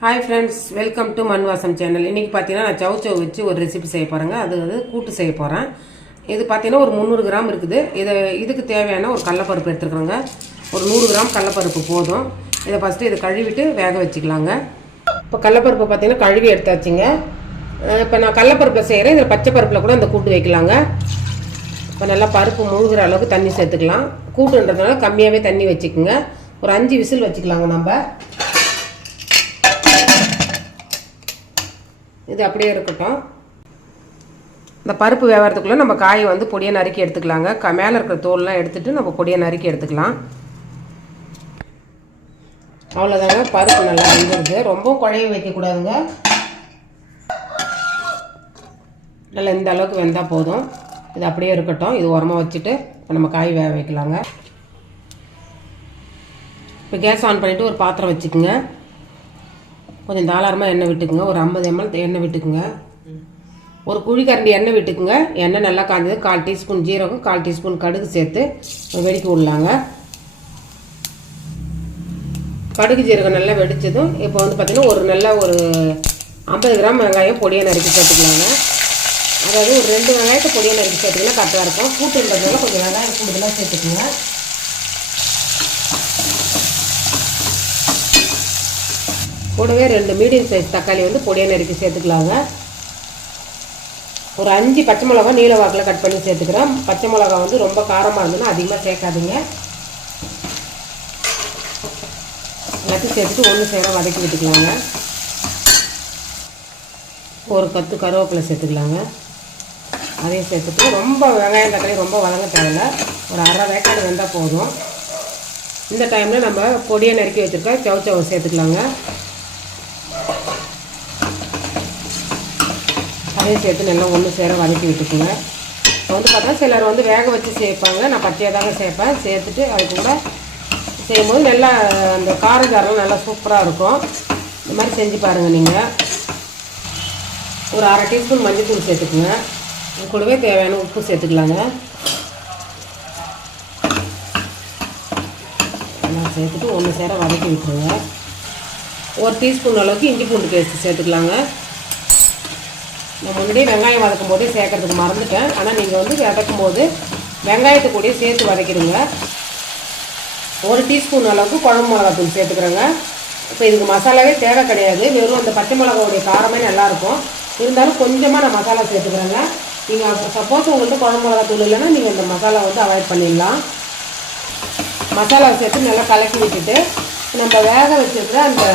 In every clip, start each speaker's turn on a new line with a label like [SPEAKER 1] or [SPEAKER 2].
[SPEAKER 1] Hi friends welcome to Manvasam channel இன்றைக்கி பார்த்தீங்கன்னா நான் சவு சவு வச்சு ஒரு ரெசிபி செய்ய போகிறேங்க அது வந்து கூட்டு செய்ய போகிறேன் இது பார்த்தீங்கன்னா ஒரு முந்நூறு கிராம் இருக்குது. இதை இதுக்கு தேவையான ஒரு கடலப்பருப்பு எடுத்துக்கிறோங்க ஒரு நூறு கிராம் கடலப்பருப்பு போதும். இதை ஃபஸ்ட்டு இதை கழுவிட்டு வேக வச்சுக்கலாங்க. இப்போ கடலப்பருப்பு பார்த்தீங்கன்னா கழுவி எடுத்தாச்சுங்க. இப்போ நான் கடலப்பருப்பில் செய்கிறேன் இதில் பச்சை பருப்பில் கூட அந்த கூட்டு வைக்கலாங்க. இப்போ நல்லா பருப்பு முழுகிற அளவுக்கு தண்ணி சேர்த்துக்கலாம். கூட்டுன்றதுனால கம்மியாகவே தண்ணி வச்சுக்கோங்க. ஒரு அஞ்சு விசில் வச்சுக்கலாங்க நம்ம. இது அப்படியே இருக்கட்டும். இந்த பருப்பு வேகிறதுக்குள்ளே நம்ம காயை வந்து பொடியை நறுக்கி எடுத்துக்கலாங்க. க மேலே இருக்கிற தோல்லாம் எடுத்துகிட்டு நம்ம பொடியை நறுக்கி எடுத்துக்கலாம். அவ்வளோதாங்க பருப்பு நல்லா வெந்துடுது ரொம்பவும் குழைய வைக்கக்கூடாதுங்க நல்லா இந்த அளவுக்கு வெந்தால் போதும். இது அப்படியே இருக்கட்டும். இது உரமாக வச்சுட்டு இப்போ நம்ம காய் வேக வைக்கலாங்க. இப்போ கேஸ் ஆன் பண்ணிவிட்டு ஒரு பாத்திரம் வச்சுக்கோங்க. கொஞ்சம் தாராளமாக எண்ணெய் விட்டுக்குங்க. ஒரு ஐம்பது எம்எல் எண்ணெய் விட்டுக்குங்க. ஒரு குழிக்கரண்டி எண்ணெய் விட்டுக்குங்க. எண்ணெய் நல்லா காஞ்சது. கால் டீஸ்பூன் ஜீரகம் கால் டீஸ்பூன் கடுகு சேர்த்து வெடிக்க விடலாங்க. கடுகு ஜீரகம் நல்லா வெடிச்சதும் இப்போ வந்து பார்த்திங்கன்னா ஒரு நல்ல ஒரு ஐம்பது கிராம் வெங்காயம் பொடியை நறுக்கி சேர்த்துக்கலாங்க. அதாவது ஒரு ரெண்டு வெங்காயத்தை பொடியை நறுக்கி சேர்த்துக்கலாம் கரெக்டாக இருக்கும். கூட்டுன்றதுனால கொஞ்சம் வெங்காயம் கூடுதலாக சேர்த்துக்குங்க. கூடவே ரெண்டு மீடியம் சைஸ் தக்காளி வந்து பொடியை நறுக்கி சேர்த்துக்கலாங்க. ஒரு அஞ்சு பச்சை மிளகா நீல வாக்கில் கட் பண்ணி சேர்த்துக்கிறேன் பச்சை மிளகா வந்து ரொம்ப காரமாக இருந்ததுன்னா அதிகமாக சேர்க்காதீங்க. எல்லாத்தையும் சேர்த்துட்டு ஒன்று சேர வதக்கி விட்டுக்கலாங்க. ஒரு கத்து கருவேப்பிலை சேர்த்துக்கலாங்க. அதையும் சேர்த்துட்டு ரொம்ப வெங்காயம் தக்காளி ரொம்ப வதங்க தேவையில்ல. ஒரு அரை வேக்காடு வெந்தால் போதும். இந்த டைமில் நம்ம பொடியை நறுக்கி வச்சுருக்க சவுச்சவை சேர்த்துக்கலாங்க. அதையும் சேர்த்து நல்லா ஒன்று சேர வதக்கி விட்டுக்குங்க. இப்போ வந்து பார்த்தா சிலர் வந்து வேக வச்சு சேர்ப்பாங்க. நான் பச்சையாக தாங்க சேர்ப்பேன். சேர்த்துட்டு அது கூட செய்யும்போது நல்லா அந்த காரஞ்சாரெலாம் நல்லா சூப்பராக இருக்கும். இந்த மாதிரி செஞ்சு பாருங்கள் நீங்கள் ஒரு அரை டீஸ்பூன் மஞ்சள்தூள் சேர்த்துக்குங்க. இது கூடவே தேவையான உப்பு சேர்த்துக்கலாங்க. எல்லாம் சேர்த்துட்டு ஒன்று சேர வதக்கி விட்டுருங்க. ஒரு டீஸ்பூன் அளவுக்கு இஞ்சி பூண்டு பேஸ்ட்டு சேர்த்துக்கலாங்க. நான் முன்னாடியே வெங்காயம் வதக்கும் போதே சேர்க்கறதுக்கு மறந்துட்டேன். ஆனால் நீங்கள் வந்து வதக்கும் போது வெங்காயத்தை கூடயே சேர்த்து வதக்கிடுங்க. ஒரு டீஸ்பூன் அளவுக்கு குழம்பு மிளகாத்தூள் சேர்த்துக்கிறேங்க. இப்போ இதுக்கு மசாலாவே தேவை கிடையாது. வெறும் அந்த பச்சை மிளகாவுடைய காரமே நல்லாயிருக்கும். இருந்தாலும் கொஞ்சமாக நான் மசாலா சேர்த்துக்கிறேங்க. நீங்கள் சப்போஸ் உங்கள்கிட்ட குழம்பு மிளகாத்தூள் இல்லைன்னா நீங்கள் இந்த மசாலா வந்து அவாய்ட் பண்ணிடலாம். மசாலாவை சேர்த்து நல்லா கலக்கி விட்டுட்டு நம்ம வேக வச்சுருக்கிற அந்த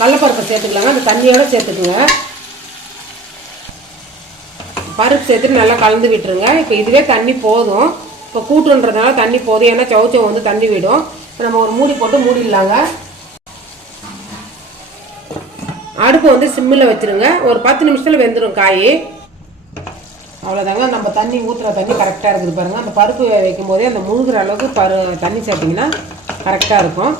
[SPEAKER 1] கடலப்பருப்பை சேர்த்துக்கலாங்க. அந்த தண்ணியோடு சேர்த்துக்குங்க. பருப்பு சேர்த்துட்டு நல்லா கலந்து விட்டுருங்க. இப்போ இதுவே தண்ணி போதும். இப்போ கூட்டுன்றதுனால தண்ணி போதும். ஏன்னா சவுச்சவ் வந்து தண்ணி விடும். இப்போ நம்ம ஒரு மூடி போட்டு மூடிடலாங்க. அடுப்பு வந்து சிம்மில் வச்சுருங்க. ஒரு பத்து நிமிஷத்தில் வெந்துடும் காய். அவ்வளோதாங்க நம்ம தண்ணி ஊற்றுற தண்ணி கரெக்டாக இருக்குது பாருங்கள் அந்த பருப்பு வைக்கும் போதே அந்த முழுகிற அளவுக்கு பரு தண்ணி சேர்த்திங்கன்னா கரெக்டாக இருக்கும்.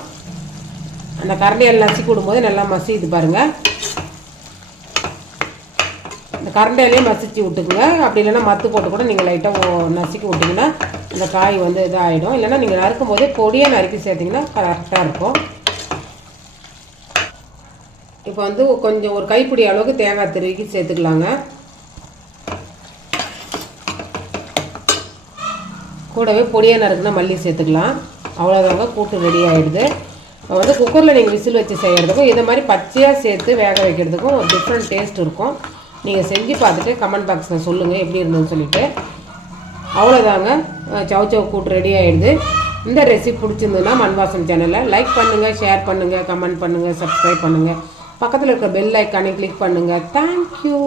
[SPEAKER 1] அந்த கரண்டியால் நசுக்கி விடும்போது நல்லா மசியுது பாருங்கள் கரண்டையிலேயே நசிச்சு மசிச்சு விட்டுக்குங்க. அப்படி இல்லைன்னா மத்து போட்டு கூட நீங்கள் லைட்டாக நசுக்கி விட்டிங்கன்னா இந்த காய் வந்து இதாகிடும் இல்லைன்னா நீங்கள் நறுக்கும் போதே பொடியாக நறுக்கி சேர்த்திங்கன்னா கரெக்டாக இருக்கும். இப்போ வந்து கொஞ்சம் ஒரு கைப்பிடி அளவுக்கு தேங்காய் திருக்கி சேர்த்துக்கலாங்க. கூடவே பொடியாக நறுக்குனா மல்லி சேர்த்துக்கலாம். அவ்வளோதாங்க கூட்டு ரெடி ஆகிடுது இப்போ வந்து குக்கரில் நீங்கள் விசில் வச்சு செய்கிறதுக்கும் இதை மாதிரி பச்சையாக சேர்த்து வேக வைக்கிறதுக்கும் ஒரு டிஃப்ரெண்ட் டேஸ்ட் இருக்கும். நீங்கள் செஞ்சு பார்த்துட்டு கமெண்ட் பாக்ஸில் சொல்லுங்கள் எப்படி இருந்ததுன்னு சொல்லிட்டு. அவ்வளோதாங்க சவு சவு கூட்டு ரெடி ஆகிடுது இந்த ரெசிபி பிடிச்சிருந்ததுன்னா மண்வாசம் சேனலை லைக் பண்ணுங்கள் ஷேர் பண்ணுங்கள் கமெண்ட் பண்ணுங்கள் சப்ஸ்கிரைப் பண்ணுங்கள் பக்கத்தில் இருக்க பெல் ஐக்கானை கிளிக் பண்ணுங்கள் தேங்க்யூ